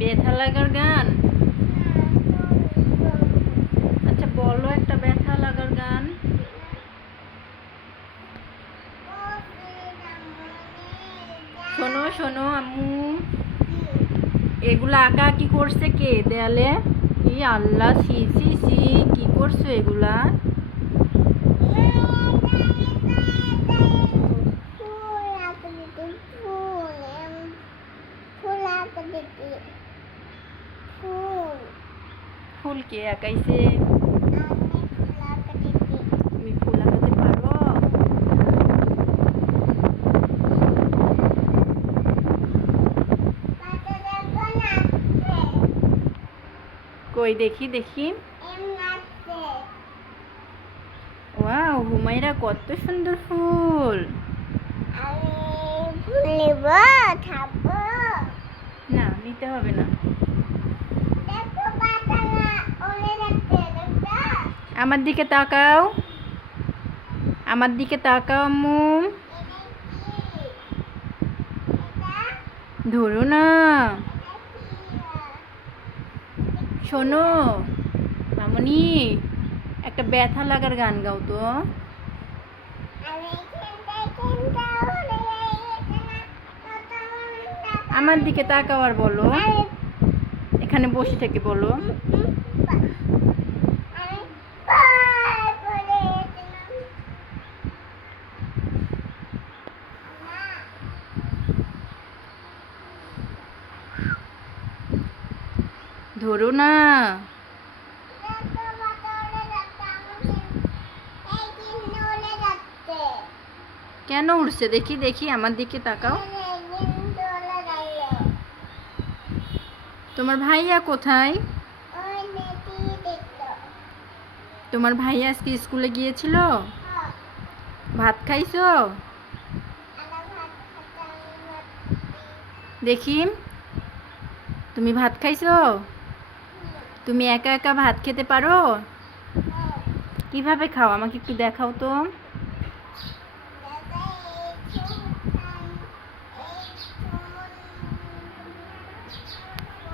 ব্যথা লাগার গান? আচ্ছা বলো একটা ব্যথা লাগার গান। শোনো শোনো, আম্মু। এগুলো আঁকা কি করছে কে? দেয়ালে? ই আল্লাহ সি সি সি কি করছ এগুলা? ফুল কে আঁকাইছে? তুমি ফুল কই দেখি দেখি। ওয়াও হুমাইরা কত সুন্দর ফুল। না নিতে হবে না। আমার দিকে তাকাও। আমার দিকে তাকাও আম্মু। ধরো না। শোনো মামনি একটা ব্যথা লাগার গান গাও তো। আমার দিকে তাকাও আর বলো। এখানে বসে থেকে বলো। ধরো না। কেন উঠছে দেখি দেখি, আমার দিকে তাকাও। তোমার ভাইয়া কোথায়? তোমার ভাইয়া আজকে স্কুলে গিয়েছিল? ভাত খাইছো? দেখি তুমি ভাত খাইছো? তুমি একা একা ভাত খেতে পারো? কীভাবে খাও? আমাকে একটু দেখাও তো।